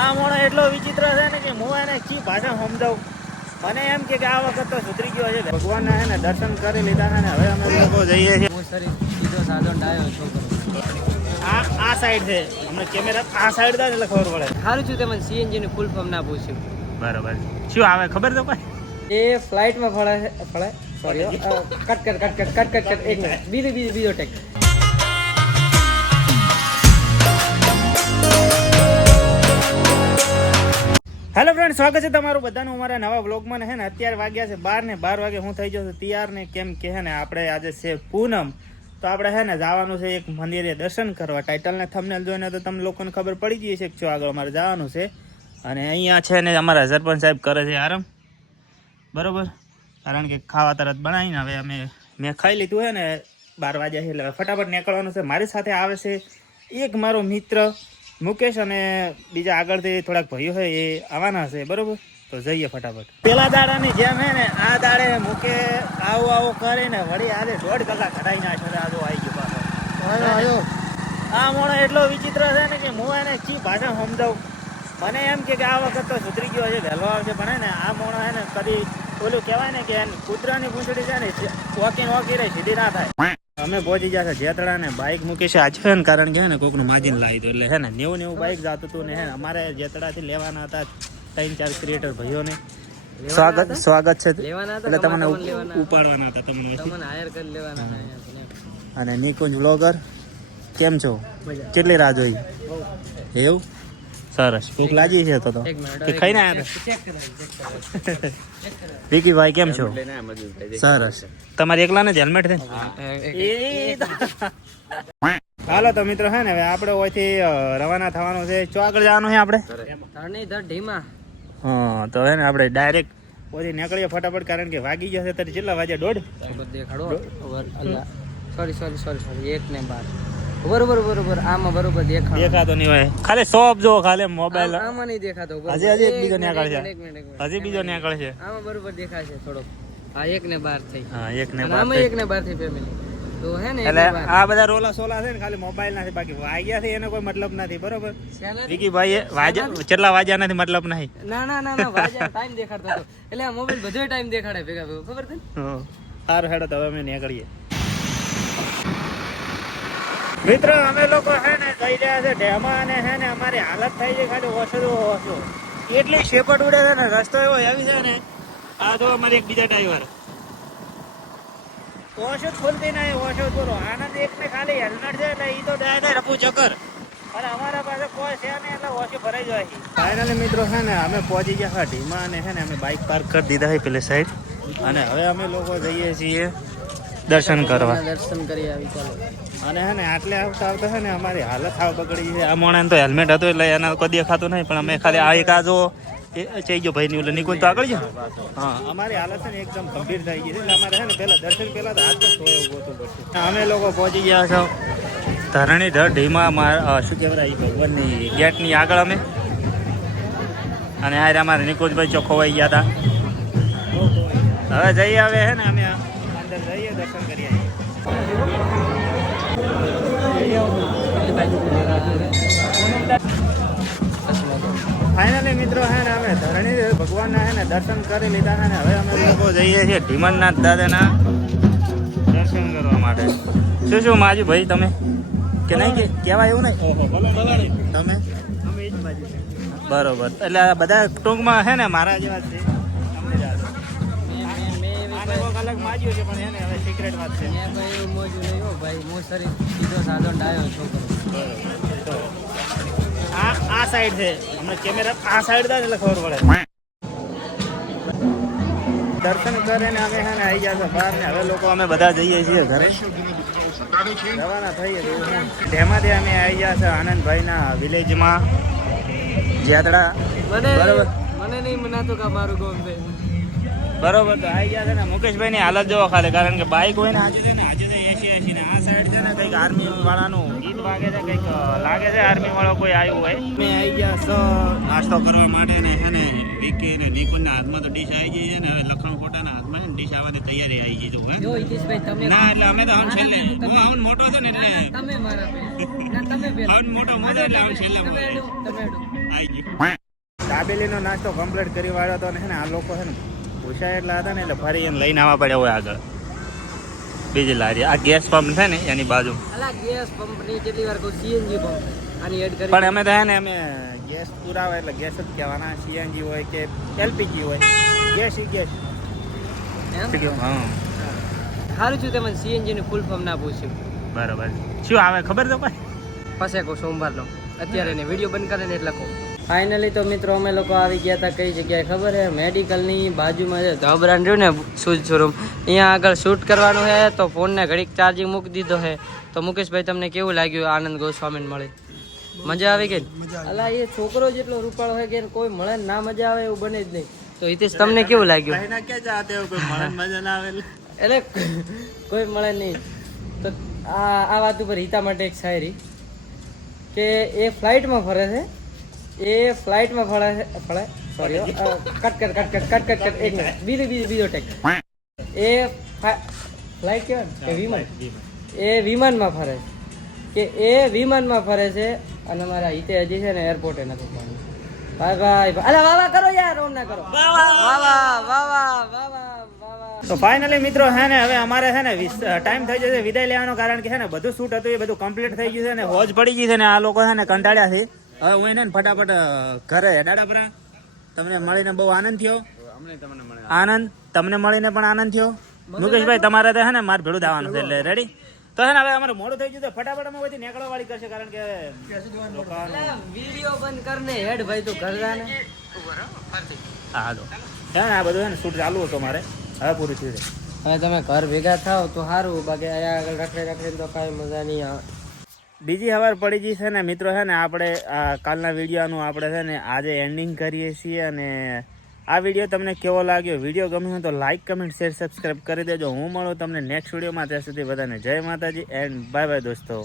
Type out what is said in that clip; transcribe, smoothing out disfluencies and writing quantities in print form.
આ મોણો એટલો વિચિત્ર છે ને કે હું એને કી ભાષા સમજાવું. મને એમ કે આ વખત તો સુધરી ગયો છે. ભગવાનના હે ને દર્શન કરી લીધા છે ને હવે અમે લોકો જઈએ છીએ. હું શરીર સીધો સાધો ડાયો છોકરો. આ સાઈડ છે, અમને કેમેરા આ સાઈડ થાય એટલે ખબર પડે. સારું છું તમે સીએનજી નું ફૂલ ફોર્મ ના પૂછ્યું. બરોબર. શું આવે ખબર તો કોઈ? એ ફ્લાઇટમાં ફળે સોરી કટ એક મિનિટ બીજો ટેક. હેલો ફ્રેન્ડ, સ્વાગત છે તમારું બધાનું અમારા નવા વ્લોગમાં. હે ને અત્યારે વાગ્યા છે 12 ને 12 વાગે હું થઈ જશે તૈયાર ને કેમ કે હે ને આપણે આજે છે પૂનમ, તો આપણે હે ને જવાનું છે એક મંદિરે દર્શન કરવા. ટાઇટલને થંબનેલ જોઈને તો તમને લોકોને ખબર પડી ગઈ છે કે શું આગળ અમારે જવાનું છે. અને અહીંયા છે ને અમારા સરપંચ સાહેબ કરે છે આરામ, બરોબર, કારણ કે ખાવા તરત બનાવીને હવે મેં ખાઈ લીધું છે ને 12 વાગ્યા છે એટલે ફટાફટ નીકળવાનું છે. મારી સાથે આવે છે એક મારો મિત્ર મુકેશ અને બીજા આગળથી થોડાક ભાઈઓ હોય એ આવવાના છે, બરોબર. તો જઈએ ફટાફટ. પેલા દાડાની જેમ હે ને આ દાડે મૂકે આવું કરીને વળી આજે 1.5 કલાક કઢાઈ નાખ્યો. આ જો આવી ગયો પાછો. આ મોણો એટલો વિચિત્ર છે ને કે હું એને કી ભાષા સમજાવું. મને એમ કે આ વખત તો સુધરી ગયો છે, વહેલો આવશે, પણ ને આ મોણો હે ને કદી ઓલું કહેવાય ને કે કૂતરાની પૂંછડી છે ને વોકી રહી સીધી ના થાય. અમે પહોંચી ગયા છે જેતડા ને બાઇક મૂકી છે આજે ને, કારણ કે હે ને કોકનું માજીને લાવી દો એટલે હે ને 90 બાઇક જતું હતું ને હે અમારે જેતડાથી લેવાના હતા 3-4 ક્રિએટર ભાઈઓને. સ્વાગત છે એટલે તમને ઉપાડવાના હતા તમને હાયર કરી લેવાના. અને નિકુંજ વ્લોગર કેમ છો? કેટલી રાહ જોઈ? એવું સરસ. ભૂખ લાગી છે તો કે ખાઈને આવ્યા હતા? વિકીભાઈ કેમ છો? સરસ. તમારે એકલાને જ હેલ્મેટ છે? હાલો તો મિત્રો હે ને હવે આપણે ઓયથી રવાના થવાનું છે. ચો આગળ જવાનું છે આપણે? ધરણીધર ઢીમા. હા, તો હે ને આપણે ડાયરેક્ટ ઓયથી નીકળીએ ફટાફટ, કારણ કે વાગી જશે ત્યારે કેટલા વાગ્યા? 1:30 દેખાડો. સોરી 1 ને 12 બરોબર આમાં બરોબર દેખાતો નહીં હોય. ખાલી શોપ જો, ખાલી મોબાઈલ આમાં નહીં દેખાતો. હજી એક બીજો નીકળ છે, હજી બીજો નીકળ છે. આમાં બરોબર દેખાય છે થોડોક. હા 1 ને 12 થઈ. હા 1 ને 12 આમાં 1 ને 12 થઈ ફેમિલી. તો હે ને એટલે આ બધા રોલા સોલા છે ને ખાલી મોબાઈલ નથી, બાકી વાગ્યા છે એનો કોઈ મતલબ નથી, બરોબર. વિકીભાઈ વાગ્યા કેટલા વાગ્યા નથી મતલબ નહીં. ના વાગ્યા ટાઈમ દેખાડતો હતો એટલે આ મોબાઈલ બધો ટાઈમ દેખાડે ભેગા ખબર છે. સારું હેડો તો હવે અમે નીકળીએ. મિત્રો અમે લોકો હે ને જઈ રહ્યા છે ડેમા, અને હે ને અમારી હાલત થઈ છે ખાલી ઓછો એટલી શેપટ ઉડે છે ને, રસ્તો એવો આવી છે ને. આ તો અમારી એક બીજા ડ્રાઈવર ઓછો ખુલતી નહીં, ઓછો બોલો. આનંદ એક ને ખાલી હેલ્મેટ છે એટલે એ તો ડાયરેક્ટ રફુ ચક્કર, અને અમારા પાસે કોઈ છે ને એટલે ઓછું ભરાઈ જાય. ફાઇનલી મિત્રો છે ને અમે પહોંચી ગયા ઢીમા, અને છે ને અમે બાઇક પાર્ક કરી દીધા છે પેલી સાઈડ, અને હવે અમે લોકો જઈએ છીએ દર્શન કરવા. દર્શન કરી આવી ચાલો. અને હે ને આટલે આવતા છે ને અમારી હાલત હાવ બગડી છે. આ મોણાને તો હેલ્મેટ હતું એટલે એના કોઈ દેખાતું નહીં, પણ અમે ખાલી આ એક આ જો ચઈ ગયો ભાઈ ની ઓલે નીકળ તો આગળ છે. હા, અમારી હાલત છે ને એકદમ ગંભીર થઈ ગઈ છે એટલે અમારે છે ને પેલા દર્શન પહેલા તો હાથ જ ધોયા એવું ગોતું પડશે. અમે લોકો પહોંચી ગયા છો ધરણીધર ઢીમા, શું કહેવાય ભગવાનની ગેટની આગળ અમે. અને હારે અમારે નિકુંજભાઈ ચોખ્ખોવાઈ ગયા હતા. હવે જઈએ, હવે હે ને અમે અંદર જઈએ, દર્શન કરી આવીએ. ફાઇનલી મિત્રો હે ને અમે ધરણી ભગવાનના હે ને દર્શન કરી લીધા છે ને હવે અમે લોકો જઈએ છીએ ભીમનનાથ દાદાના દર્શન કરવા માટે. શું માજી ભાઈ તમે કે નહીં કે કહેવાય એવું નહીં તમે? બરોબર, એટલે બધા ટૂંકમાં હે ને મારા જેવા જ છે. અલગ માજ્યું છે પણ એને હવે સિક્રેટ વાત છે. મેં તો એવું મોજું નહીં હો ભાઈ, હું શરીર સીધો સાધો ડાયો છોકરો. તો આ સાઈડ છે, અમને કેમેરા આ સાઈડ થાય એટલે ખબર પડે. દર્શન કરીને અમે હે ને આવી ગયા છે બહાર ને હવે લોકો અમે બધા જઈએ છીએ ઘરે, રવાના થઈએ છીએ. તેમાંથી અમે આવી ગયા છે આનંદભાઈના વિલેજમાં જેતડા. બરોબર, મને નહીં મનાતો કે મારું ગામ છે. બરોબર, તો આવી ગયા છે ને મુકેશભાઈ ની હાલત જોવો ખાલી, કારણ કે બાઇક હોય ને આજે છે ને 80 ને આ સાઈડ છે ને કંઈક આર્મી વાળાનું ગીત વાગે છે, કંઈક લાગે છે આર્મી વાળો કોઈ આવ્યું હોય. મેં આવી ગયા નાસ્તો કરવા માટે ને હે ને વિકી ને નિકુંજના હાથમાં તો ડીશ આવી ગઈ છે ને. હવે લખણ ફોટાના હાથમાં છે ને ડીશ આવવાની તૈયારી આવી ગઈ તો જો હિતેશભાઈ તમે ના એટલે અમે તો આમ છેલ્લે હું આવું મોટો હતો ને એટલે તમે મારા ના તમે બે આવું મોટો એટલે આમ છેલ્લે તમે આવી ગયું દાબેલીનો નાસ્તો કમ્પ્લીટ કરી વાળ્યો હતો ને હે ને આ લોકો છે ને પૂછાય એટલા હતા ને એટલે ફરી એને લઈને આવવા પડ્યા હોય આગળ બીજી લારી આ ગેસ પંપ છે ને એની બાજુ અલા ગેસ પંપ ની કેટલી વાર કહું સીએનજી પંપ આની એડ કરી પણ અમે તો હે ને અમે ગેસ પુરાવે એટલે ગેસ જ કહેવાના સીએનજી હોય કે એલપીજી હોય ગેસ ઈ ગેસ એમ હા સારું છું તમે સીએનજી નું ફૂલ ફોર્મ ના પૂછ્યું બરાબર શું આવે ખબર તો ભાઈ પછી કહું સોમવારનો અત્યારે ને વિડીયો બંધ કરે ને એટલે કહું ફાઇનલી તો મિત્રો અમે લોકો આવી ગયા હતા કઈ જગ્યાએ ખબર છે મેડિકલની બાજુમાં છે ધ બ્રાન્ડ રહ્યું ને શૂઝ શોરૂમ અહીંયા આગળ શૂટ કરવાનું છે તો ફોનને ઘડીક ચાર્જિંગ મૂકી દીધો છે તો મુકેશભાઈ તમને કેવું લાગ્યું આનંદ ગોસ્વામીને મળી મજા આવી ગઈ અલા એ છોકરો જેટલો રૂપાળો હોય કે કોઈ મળે ને ના મજા આવે એવું બને જ નહીં તો હિતેશ તમને કેવું લાગ્યું ક્યાં ચાહતે હો કોઈ મળે મજા ના આવે એટલે કોઈ મળે નહીં તો આ વાત ઉપર હિતા માટે એક શાયરી કે એ ફ્લાઇટમાં ફરે છે એ ફ્લાઇટમાં ફળે સોરી કટ એક મિનિટ બીજો ટેક એ ફ્લાઇટ કેવાય કે વિમાન એ વિમાનમાં ફરે કે એ વિમાનમાં ફરે છે અને મારા હિતે હજી છે ને એરપોર્ટે નથી પહોંચ્યું ભાઈ અલા વાવા કરો યાર ઓમ ના કરો વાવા તો ફાઇનલી મિત્રો હે ને હવે અમારે છે ને ટાઈમ થઈ જશે વિદાય લેવાનો કારણ કે છે ને બધું શૂટ હતું એ બધું કમ્પ્લીટ થઈ ગયું છે ને હોજ પડી ગઈ છે ને આ લોકો છે ને કંટાળ્યા છે હવે હું એને ફટાફટ ઘરે હેડાડા પરા તમને મળીને બહુ આનંદ થયો આનંદ તમને મળીને પણ આનંદ થયો મુકેશભાઈ તમારે તો છે ને મારે ભેળું દાવાનું છે એટલે રેડી તો છે ને હવે અમારે મોડું થઈ ગયું તો ફટાફટ અમે બધી નીકળવા વાળી કરશે કારણ કે વિડીયો બંધ કરને હેડ ભાઈ તું ઘર જાને હા હાલો છે ને આ બધું છે ને શૂટ ચાલુ હતું મારે હવે પૂરું થયું છે હવે તમે ઘર ભેગા થાવ તો સારું બાકી અહીંયા આગળ રાખે તો કાંઈ મજા નહીં આવે બીજી ખબર પડી ગઈ છે ને મિત્રો છે ને આપણે કાલના વિડીયોનું આપણે છે ને આજે એન્ડિંગ કરીએ છીએ અને આ વિડીયો તમને કેવો લાગ્યો વિડીયો ગમ્યો તો લાઇક કમેન્ટ શેર સબસ્ક્રાઈબ કરી દેજો હું મળું તમને નેક્સ્ટ વિડીયોમાં ત્યાં સુધી બધાને જય માતાજી એન્ડ બાય બાય દોસ્તો